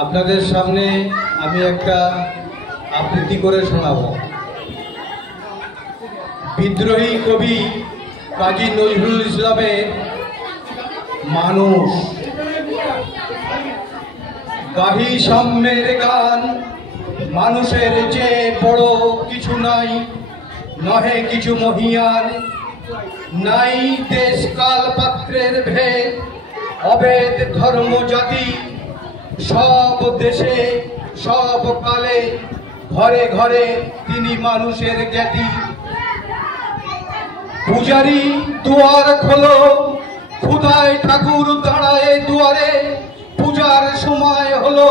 আপনাদের সামনে আমি একটা আবৃত্তি করে শোনাবো। বিদ্রোহী কবি কাজী নজরুল ইসলামের মানুষ। গাহি সাম্যের গান, মানুষের যে বড় কিছু নাই, নহে কিছু মহিয়ান, নাই দেশ কাল পাত্রের ভেদ, অভেদ ধর্ম জাতি, সব দেশে সব কালে ঘরে ঘরে তিনি মানুষের জ্ঞাতি। পূজারি দুয়ার খোলো, খুদায় ঠাকুর দাঁড়ায় দুয়ারে, পূজার সময় হলো।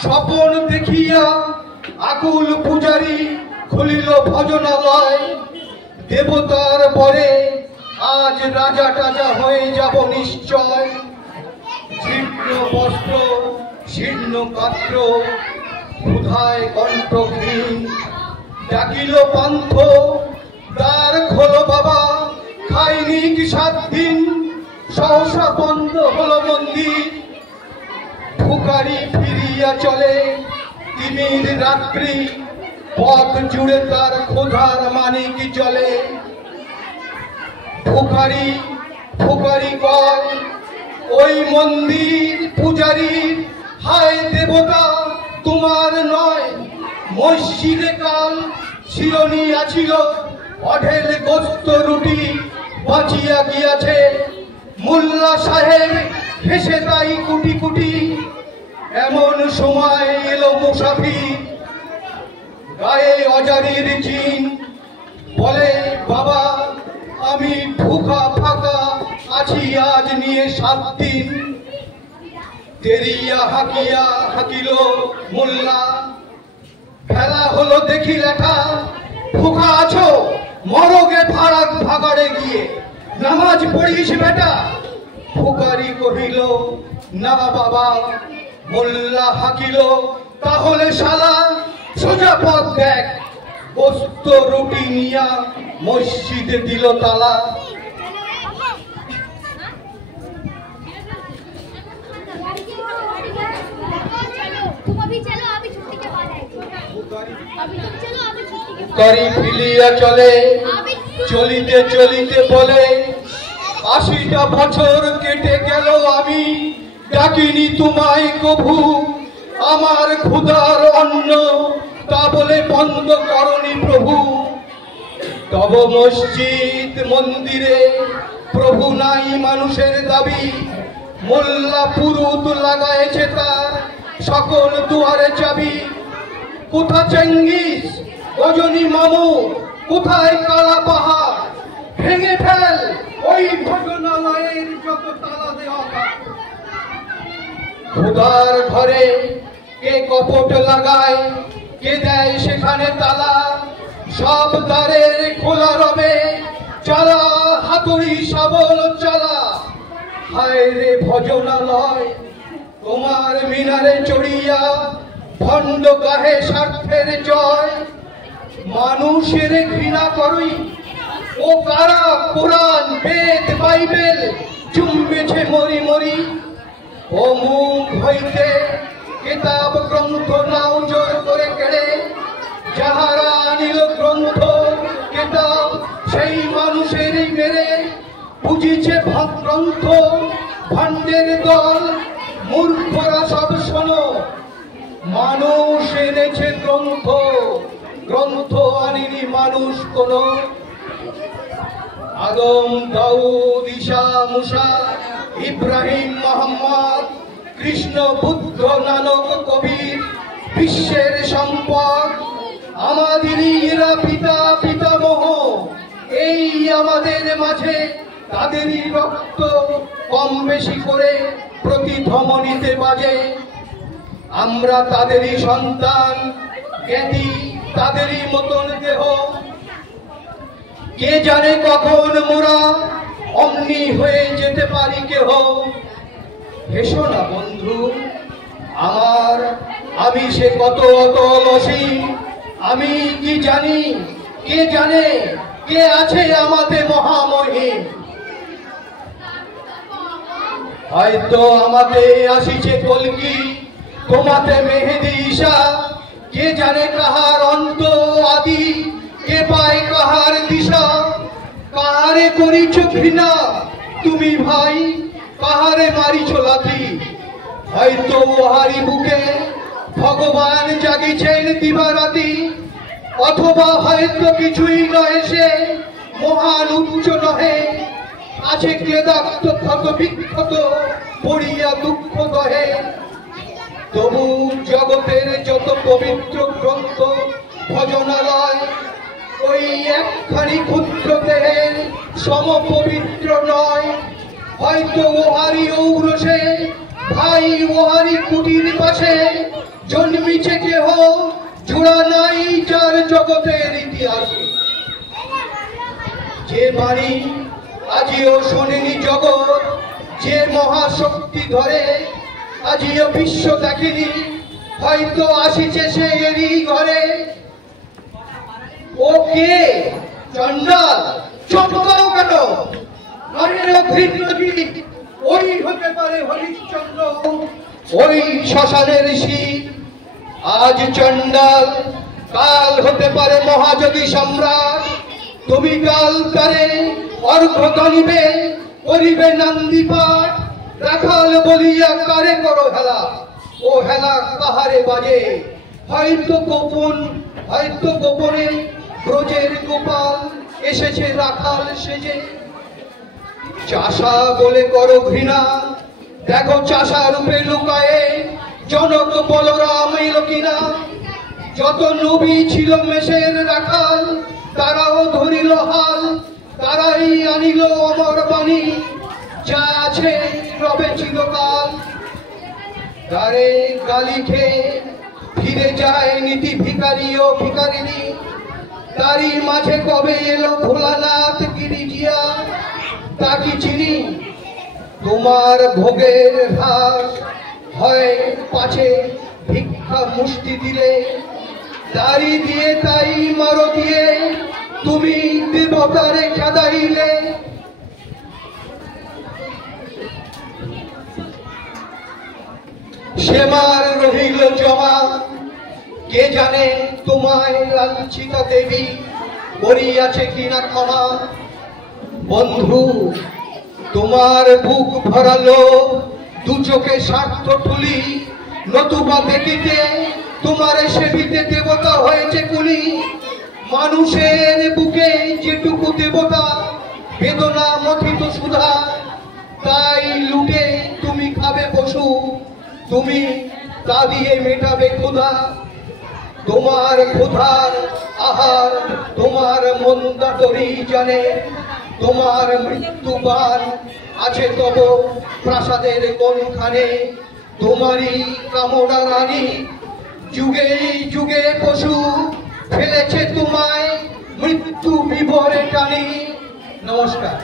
স্বপন দেখিয়া আকুল পূজারি খুলিল ভজনালয়, দেবতার বরে আজ রাজা টাজা হয়ে যাব নিশ্চয়। জীর্ণ বস্ত্র শীর্ণ পাত্র, ক্ষুধায় কণ্ঠহীন, ডাকিল পান্থ দ্বার খোলো বাবা, খাইনি কি 7 দিন, সহসা বন্ধ হলো মন্দির। ফুকারি ফিরিয়া চলে তিমির রাত্রি, পথ জুড়ে তার ক্ষুধার মানিক চলে। ফুকারি ফুকারি কয় ওই মন্দির পূজারীর, হায় দেবতা তোমার নয়, মসজিদে কাল শিরনি আছিল, অঢেল গোস্ত রুটি বাঁচিয়া গিয়াছে। মোল্লা সাহেব হেসে তাই কুটি কুটি, এমন সময় এলো মুসাফির, গায়ে অজারির চিন, বলে বাবা আমি ভুখা ফাঁকা আছি আজ নিয়ে 7 দিন। তেরিয়া হাকিয়া হাকিল মোল্লা, ফেলা হলো দেখি লেখা, ভুখা আছো মরগে ফারাক ভাগাড়ে গিয়ে নামাজ পড়িস বেটা। ফুকারি কহিল না বাবা। মোল্লা হাকিল তাহলে শালা সোজা পথ দেখ, গোস্ত রুটি নিয়া মসজিদে দিল তালা। ফুকারি ফিলিয়া চলে, চলিতে চলিতে বলে 80টা বছর কেটে গেল আমি ডাকিনি তোমায় কভু, আমার ক্ষুধার অন্ন তা বলে বন্ধ করনি প্রভু। তব মসজিদ মন্দিরে প্রভু নাই মানুষের দাবি, মোল্লা পুরুত লাগাইছে তার সকল দুয়ারে চাবি। কোথা চেঙ্গিস গজনী মামু, কোথায় কালা পাহাড়, ভেঙে ফেল ওই ভজনালয়ের যত তালা দেওয়া। খোদার ঘরে কে কপট লাগায়, কে দেয় সেখানে তালা, সব দ্বারের খোলা রবে চালা, হাতুড়ি শাবল চালা। হায় রে ভজনালয় তোমার মিনারে চড়িয়া, ভণ্ড গাহে স্বার্থের জয়। মানুষের ঘৃণা করই ও কারা কোরআন বেদ বাইবেল চুম্বেছে মরি মরি। ও মুখ হইতে কিতাব গ্রন্থ নাও জোর করে কেড়ে, যাহারা আনিল গ্রন্থ কিতাব সেই মানুষেরই মেরে। বুঝিছে গ্রন্থ ভাণ্ডের দল, মূর্খরা সব শোনো, মানুষ এনেছে গ্রন্থ, গ্রন্থ আনিনি মানুষ কোন। আদম দাউদ ঈসা মুসা ইব্রাহিম মোহাম্মদ, কৃষ্ণ বুদ্ধ নানক কবির বিশ্বের সম্পদ। আমাদেরই এরা পিতা পিতামহ, এই আমাদের মাঝে তাদেরই রক্ত কম বেশি করে প্রতি ধমনীতে বাজে। আমরা তাদেরই সন্তান, জ্ঞাতি তাদেরই মতন দেহ। কে জানে কখন মোরা অমনি হয়ে যেতে পারি কেহ। হেসো না বন্ধু আমার, আমি সে কত অতলসী, আমি কি জানি কে জানে কে আছে আমাতে মহামহিম। হয়তো আমাতে আসিছে কলকি, তোমাতে মেহেদি ঈশা, কে জানে কাহার অন্ত আদি, কে পায় কাহার দিশা। কাহারে করিছ ঘৃণা তুমি ভাই, কাহারে মারিছ লাথি। হয়তো ওহারি বুকে ভগবান জাগিছেন দিবারাতি, অথবা হয়তো কিছুই নহে সে মহান উচ্চ নহে। আছে ক্লেদাক্ত ক্ষত বিক্ষত পড়িয়া দুঃখ দহে। তবু জগতের যত পবিত্র গ্রন্থ ভজনালয়, ওই একখানি ক্ষুদ্র দেহের সম পবিত্র নয়। হয়তো ওহারি ঔরসে ভাই, ওহারি কুটির পাশে জন্মিছে কেহ, জোড়া নাই যার জগতের ইতিহাসে। যে বাণী আজিও শোনেনি জগৎ, যে মহাশক্তি ধরে আজিও বিশ্ব দেখেনি, হয়তো আসিছে সে এরই ঘরে। ও কে? চণ্ডাল। চমকাও কেন? ঘরের ঘৃণ্যজি ওই হতে পারে হরিশ্চন্দ্র, ওই শ্মশানের শিব। আজ চণ্ডাল, কাল হতে পারে মহাযোগী সম্রাট। তুমি কাল তারে অর্ঘ্য গণিবে, করিবে নন্দী পাঠ। রাখাল বলিয়া কারে করো হেলা, ও হেলা কাহারে বাজে। হয়তো গোপনে ব্রজের গোপাল এসেছে রাখাল সেজে। চাষা বলে করো ঘৃণা, দেখো চাষা রূপে লুকায়ে জনক বলরাম এলো কিনা। যত নবী ছিল মেষের রাখাল, তারাও ধরিল হাল, তারাই আনিল অমর বাণী, যা আছে রবে চিরকাল। তারে গালি খেয়ে ফিরে যায় নীতি ভিখারি ও ভিখারিনী, তারই মাঝে কবে এলো ভোলানাথ গিরিজিয়া। তা কি চিনি? তোমার ভোগের ঘাস হয় পাছে ভিক্ষা মুষ্টি দিলে, দাড়ি দিয়ে তাই মারো দিয়ে তুমি দেবতারে কাঁদাইলে। সেমার রহিল জমা, কে জানে তোমায় লাঞ্ছিতা দেবী করিয়াছে কিনা ক্ষমা। বন্ধু, তোমার বুক ভরালো দু চোখে স্বার্থ ঠুলি, নতুবা দেখিতে তোমার সেবিতে দেবতা হয়েছে কুলি। মানুষের বুকে যেটুকু দেবতা, বেদনা মথিত সুধা, তাই লুটে তুমি খাবে পশু, তুমি তা দিয়ে মেটাবে ক্ষুধা। তোমার ক্ষুধার আহার তোমার মন্দাতরি জানে, তোমার মৃত্যুবান আছে তব প্রাসাদের কোনখানে। তোমারই কামড়া রানী যুগে যুগে পশু ফেলেছে তোমায় মৃত্যু বিভরে টানি। নমস্কার।